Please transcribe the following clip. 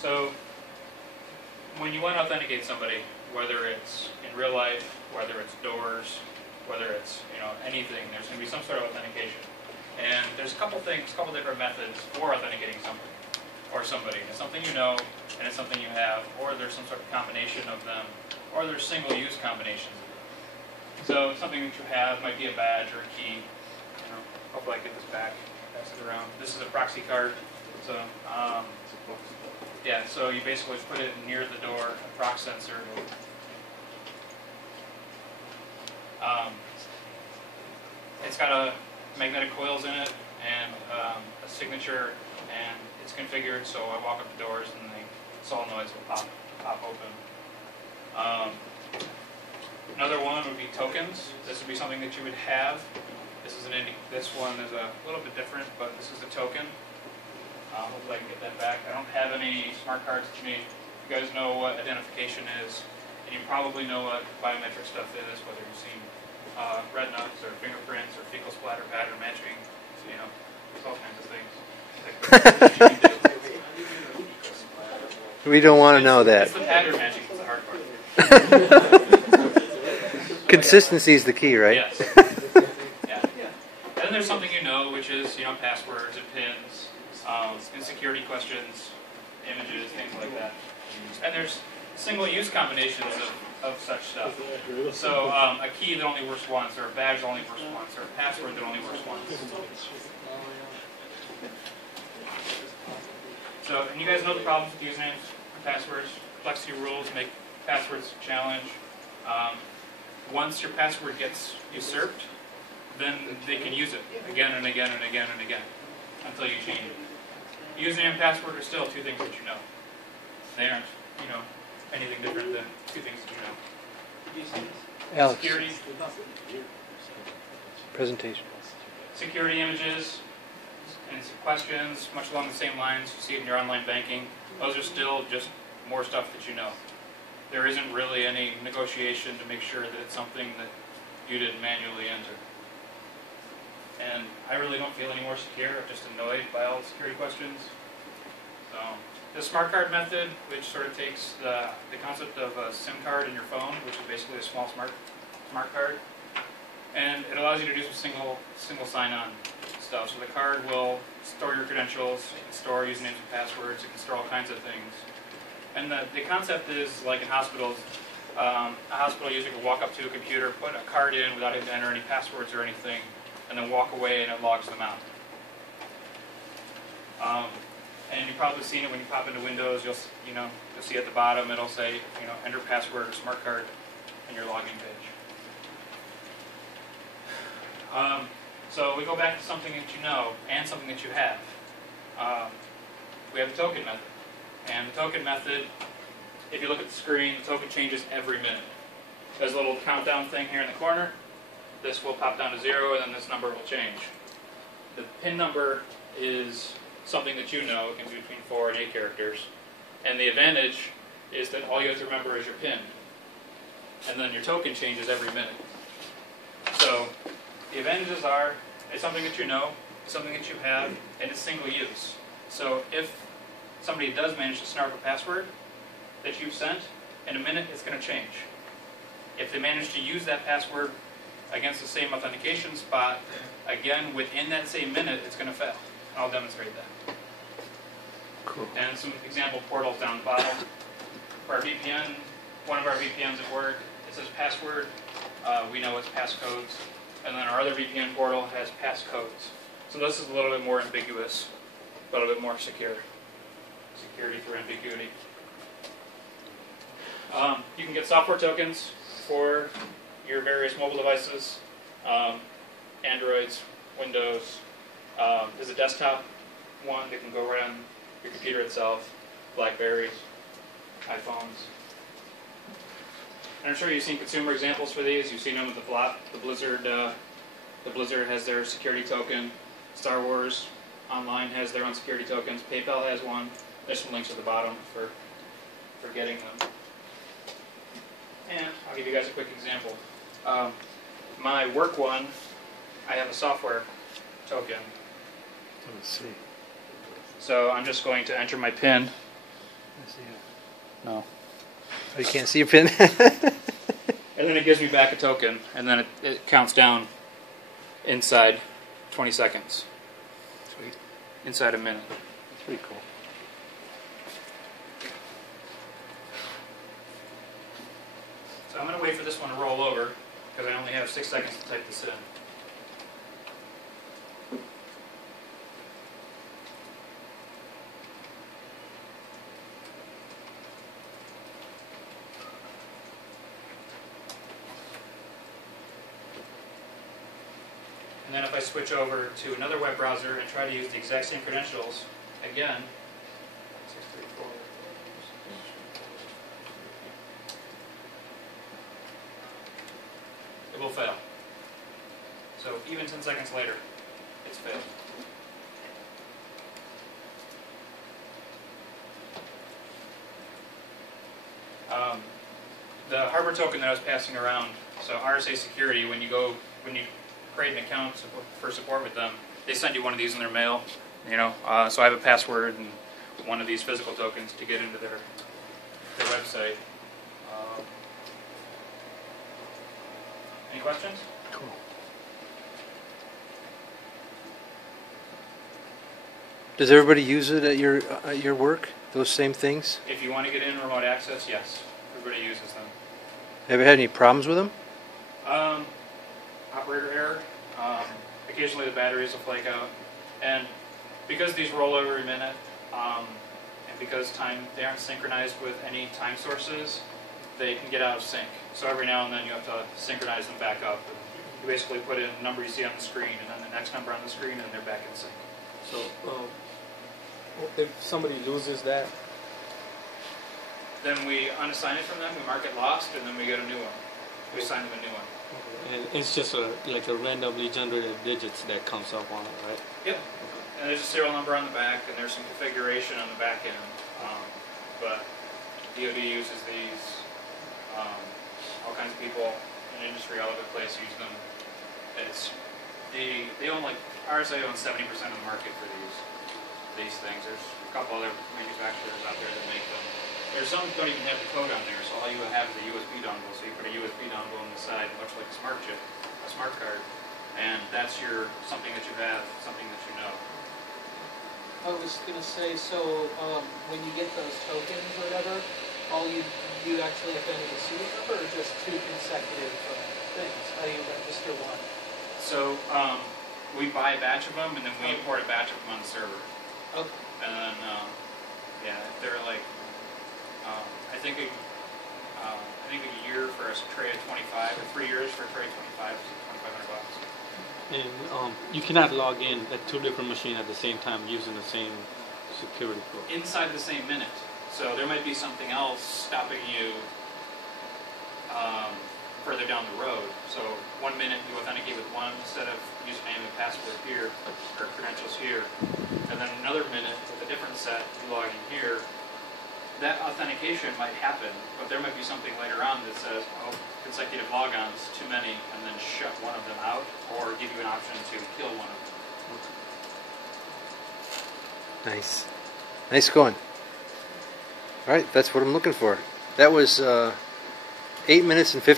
So when you want to authenticate somebody, whether it's in real life, whether it's doors, whether it's anything, there's going to be some sort of authentication. And there's a couple different methods for authenticating something or somebody. It's something you know, and it's something you have, or there's some sort of combination of them, or there's single-use combinations of them. So something that you have might be a badge or a key. Hopefully I get this back, pass it around. This is a proxy card. So yeah, so you basically put it near the door, a prox sensor. It's got magnetic coils in it and a signature, and it's configured so I walk up the doors and the solenoids will pop open. Another one would be tokens. This would be something that you would have. This one is a little bit different, but this is a token. Hopefully I can get that back. I don't have any smart cards with me. You guys know what identification is, and you probably know what biometric stuff is, whether you've seen red nuts or fingerprints or fecal splatter pattern matching. So, there's all kinds of things. We don't want to know that. It's the pattern matching that's the hard part. Consistency is the key, right? Yes. Yeah. And then there's something which is passwords and pins, and security questions, images, things like that. And there's single-use combinations of such stuff. So a key that only works once, or a badge that only works once, or a password that only works once. So, and you guys know the problems with usernames and passwords. Complexity rules make passwords a challenge. Once your password gets usurped, then they can use it again and again and again and again until you change it. Username and password are still two things that you know. They aren't, anything different than two things that you know. Alex. Security. Presentation. Security images and some questions, much along the same lines you see it in your online banking. Those are still just more stuff that you know. There isn't really any negotiation to make sure that it's something that you didn't manually enter. And I really don't feel any more secure. I'm just annoyed by all the security questions. So the smart card method, which sort of takes the concept of a SIM card in your phone, which is basically a small smart card, and it allows you to do some single sign-on stuff. So the card will store your credentials, it can store usernames and passwords, it can store all kinds of things. And the concept is like in hospitals. A hospital user can walk up to a computer, put a card in without having to enter any passwords or anything, and then walk away and it logs them out. And you've probably seen it when you pop into Windows. You'll see at the bottom it'll say enter password or smart card in your login page. So we go back to something that you know and something that you have. We have the token method. And the token method, if you look at the screen, the token changes every minute. There's a little countdown thing here in the corner. This will pop down to 0, and then this number will change. The PIN number is something that you know. It can be between 4 and 8 characters. And the advantage is that all you have to remember is your PIN. And then your token changes every minute. So the advantages are, it's something that you know, it's something that you have, and it's single use. So if somebody does manage to snark a password that you've sent, in a minute it's going to change. If they manage to use that password against the same authentication spot, again, within that same minute, it's going to fail. And I'll demonstrate that. Cool. And some example portals down the bottom. For our VPN, one of our VPNs at work, it says password. We know it's passcodes. And then our other VPN portal has passcodes. So this is a little bit more ambiguous, a little bit more secure. Security through ambiguity. You can get software tokens for your various mobile devices, Androids, Windows. There's a desktop one that can go right on your computer itself, BlackBerries, iPhones. And I'm sure you've seen consumer examples for these. You've seen them with the Blizzard. The Blizzard has their security token. Star Wars Online has their own security tokens. PayPal has one. There's some links at the bottom for getting them. And I'll give you guys a quick example. My work one, I have a software token. Let's see. So I'm just going to enter my PIN No. Oh, you can't see your pin? And then it gives me back a token, and then it counts down inside 20 seconds. Sweet. Inside a minute. That's pretty cool. So I'm going to wait for this one to roll over, because I only have 6 seconds to type this in. And then if I switch over to another web browser and try to use the exact same credentials, again, 634. It will fail. So even 10 seconds later, it's failed. The hardware token that I was passing around, so RSA security, when you create an account for support with them, they send you one of these in their mail. So I have a password and one of these physical tokens to get into their website. Any questions? Cool. Does everybody use it at your work? Those same things? If you want to get in remote access, yes, everybody uses them. Have you had any problems with them? Operator error. Occasionally the batteries will flake out, and because these roll every minute, and because they aren't synchronized with any time sources, they can get out of sync. So every now and then you have to synchronize them back up. You basically put in the number you see on the screen, and then the next number on the screen, and they're back in sync. So, if somebody loses that, then we unassign it from them, we mark it lost, and then we get a new one. We assign them a new one. and it's just like a randomly generated digits that comes up on it, right? Yep. And there's a serial number on the back, and there's some configuration on the back end. But DoD uses these. All kinds of people in the industry all over the place use them. They own RSA owns 70% of the market for these things. There's a couple other manufacturers out there that make them. There's some that don't even have the code on there, so all you have is a USB dongle. So you put a USB dongle on the side, much like a smart chip, a smart card, and that's something that you have, something that you know. I was going to say, so when you get those tokens or whatever, you actually have to enter the serial number, or just two consecutive things? How do you register one? So we buy a batch of them, and then we import a batch of them on the server. Okay. And then, they're like, I think a year for a tray of 25, or 3 years for a tray of 25 is $2,500. And you cannot log in at two different machines at the same time using the same security code. Inside the same minute. So there might be something else stopping you further down the road. So 1 minute you authenticate with one set of username and password here, or credentials here, and then another minute with a different set, you log in here. That authentication might happen, but there might be something later on that says, oh, consecutive logons, too many, and then shut one of them out, or give you an option to kill one of them. Nice. Nice going. All right, that's what I'm looking for. That was 8 minutes and 50